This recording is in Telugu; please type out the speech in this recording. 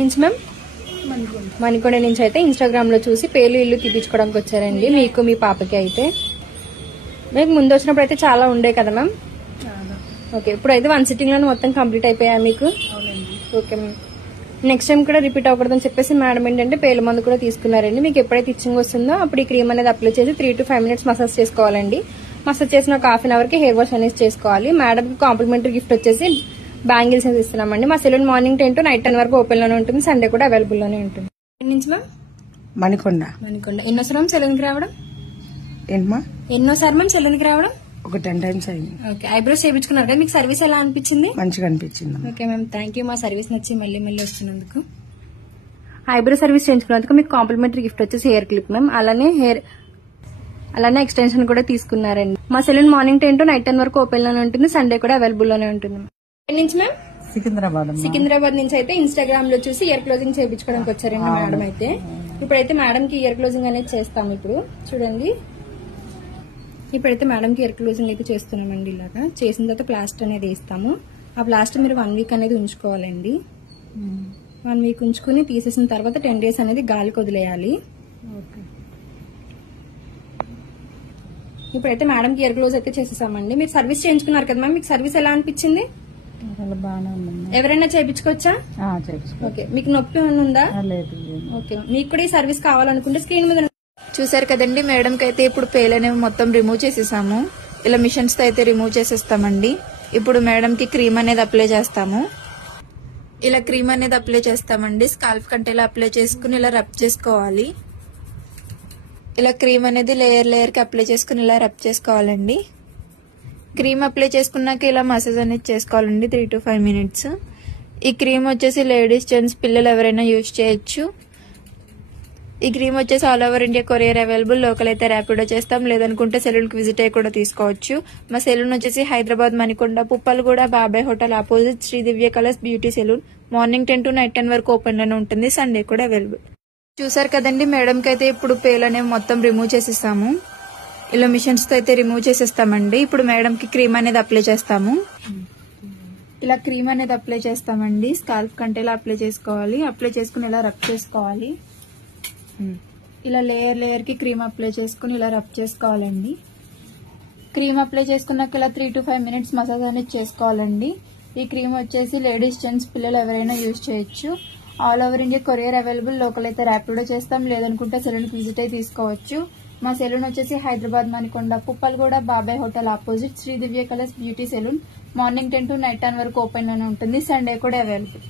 నుంచి మ్యామ్ మణికొండ నుంచి అయితే ఇన్స్టాగ్రామ్ లో చూసి పేర్లు ఇల్లు తీపించుకోవడానికి వచ్చారండి మీకు మీ పాపకి అయితే మీకు ముందు వచ్చినప్పుడు అయితే చాలా ఉండే కదా మ్యామ్ ఓకే ఇప్పుడు అయితే 1 సిట్టింగ్ లో మొత్తం కంప్లీట్ అయిపోయా మీకు ఓకే మ్యామ్ నెక్స్ట్ టైం కూడా రిపీట్ అవ్వకూడదని చెప్పేసి మేడం ఏంటంటే పేర్ల మందు కూడా తీసుకున్నారండి మీకు ఎప్పుడైతే ఇచ్చింగ్ వస్తుందో అప్పుడు ఈ క్రీమ్ అనేది అప్లై చేసి 3 to 5 minutes మసాజ్ చేసుకోవాలండి మసాజ్ చేసిన ఒక హాఫ్ అన్ అవర్ కి హెయిర్ వాష్ అనేది చేసుకోవాలి మేడం కి కాంప్లిమెంటరీ గిఫ్ట్ వచ్చేసి బ్యాంగిల్స్ అనేది ఇస్తున్నామండి మా సెలూన్ మార్నింగ్ 10 to నైట్ 10 వరకు ఓపెన్ లోనే ఉంటుంది సండే కూడా అవైలబుల్ లోనే ఉంటుంది నుంచి మ్యామ్ మణికొండ ఎన్నోసారి మ్యామ్ సెలూన్ కి రావడం ఏంటమ్మా ఎన్నోసారి మ్యామ్ సెలూన్ కి రావడం ఒక 10 times అయింది ఓకే ఐబ్రోస్ చేయించుకున్నారు కదా మీకు సర్వీస్ ఎలా అనిపించింది మంచిగా అనిపించింది ఓకే మ్యామ్ థ్యాంక్ యూ మా సర్వీస్ నచ్చి మళ్ళీ వస్తున్నందుకు ఐబ్రో సర్వీస్ చేయించుకున్నందుకు మీకు కాంప్లిమెంటరీ గిఫ్ట్ వచ్చేసి హెయిర్ క్లిప్ మ్యామ్ అలానే ఎక్స్టెన్షన్ కూడా తీసుకున్నారండి మా సెలూన్ మార్నింగ్ 10 to నైట్ 10 వరకు ఓపెన్ లోనే ఉంటుంది సండే కూడా అవైలబుల్ లోనే ఉంటుంది నుంచి మ్యామ్ సికింద్రాబాద్ నుంచి అయితే ఇన్స్టాగ్రామ్ లో చూసి ఇయర్ క్లోజింగ్ చేయించుకోవడానికి వచ్చారండి మేడం అయితే ఇప్పుడైతే మేడం కి ఇయర్ క్లోజింగ్ అనేది చేస్తాము ఇప్పుడు చూడండి ఇప్పుడైతే మేడం కి ఇయర్ క్లోజింగ్ అయితే చేస్తున్నామండి ఇలాగా చేసిన తర్వాత ప్లాస్టర్ అనేది వేస్తాము ఆ ప్లాస్టర్ మీరు 1 week అనేది ఉంచుకోవాలండి 1 week ఉంచుకుని తీసేసిన తర్వాత 10 days అనేది గాలికి వదిలేయాలి ఇప్పుడైతే మేడం కి ఇయర్ క్లోజ్ అయితే చేసేసామండి మీరు సర్వీస్ చేయించుకున్నారు కదా మ్యామ్ మీకు సర్వీస్ ఎలా అనిపించింది ఎవరైనా చేయించుకోవచ్చా ఓకే మీకు నొప్పి ఉందా ఓకే మీకు కూడా ఈ సర్వీస్ కావాలనుకుంటే స్క్రీన్ మీద చూసారు కదండి మేడం కి అయితే ఇప్పుడు పేలు అనేవి మొత్తం రిమూవ్ చేసేసాము ఇలా మిషన్స్ తో అయితే రిమూవ్ చేసేస్తామండి ఇప్పుడు మేడం కి క్రీమ్ అనేది అప్లై చేస్తాము ఇలా క్రీమ్ అనేది అప్లై చేస్తామండి స్కాల్ప్ కంటే ఇలా అప్లై చేసుకుని ఇలా రబ్ చేసుకోవాలి ఇలా క్రీమ్ అనేది లేయర్ కి అప్లై చేసుకుని ఇలా రబ్ చేసుకోవాలండి క్రీమ్ అప్లై చేసుకున్నాక ఇలా మసాజ్ అనేది చేసుకోవాలండి 3 to 5 minutes ఈ క్రీమ్ వచ్చేసి లేడీస్ జెంట్స్ పిల్లలు ఎవరైనా యూజ్ చేయొచ్చు ఈ క్రీమ్ వచ్చేసి all over India courier available local అయితే ర్యాపిడో చేస్తాం లేదనుకుంటే సెలూన్ కి విజిట్ అయ్యి కూడా తీసుకోవచ్చు మా సెలూన్ వచ్చేసి Hyderabad Manikonda Puppalaguda Babai hotel opposite Sri Divya colours beauty salon morning 10 to night 10 వరకు ఓపెన్ లోనే ఉంటుంది సండే కూడా అవైలబుల్ చూసారు కదండి మేడం కి అయితే ఇప్పుడు పేలు అనేవి మొత్తం రిమూవ్ చేసేస్తాము ఇలా మిషన్స్ తో అయితే రిమూవ్ చేసేస్తామండి ఇప్పుడు మేడం కి క్రీమ్ అనేది అప్లై చేస్తాము ఇలా క్రీమ్ అనేది అప్లై చేస్తామండి స్కాల్ప్ కంటే ఇలా అప్లై చేసుకోవాలి అప్లై చేసుకుని ఇలా రబ్ చేసుకోవాలి ఇలా లేయర్ కి క్రీమ్ అప్లై చేసుకుని ఇలా రబ్ చేసుకోవాలండి క్రీమ్ అప్లై చేసుకున్నాక ఇలా 3 to 5 minutes మసాజ్ అనేది చేసుకోవాలండి ఈ క్రీమ్ వచ్చేసి లేడీస్ జెంట్స్ పిల్లలు ఎవరైనా యూజ్ చేయొచ్చు all over India courier available local అయితే ర్యాపిడో చేస్తాం లేదనుకుంటే సెలూన్ కి విజిట్ అయి తీసుకోవచ్చు మా సెలూన్ వచ్చేసి Hyderabad Manikonda Puppalaguda Babai hotel opposite Sri Divya colours beauty salon morning 10 to night 10 వరకు ఓపెన్ లోనే ఉంటుంది సండే కూడా అవైలబుల్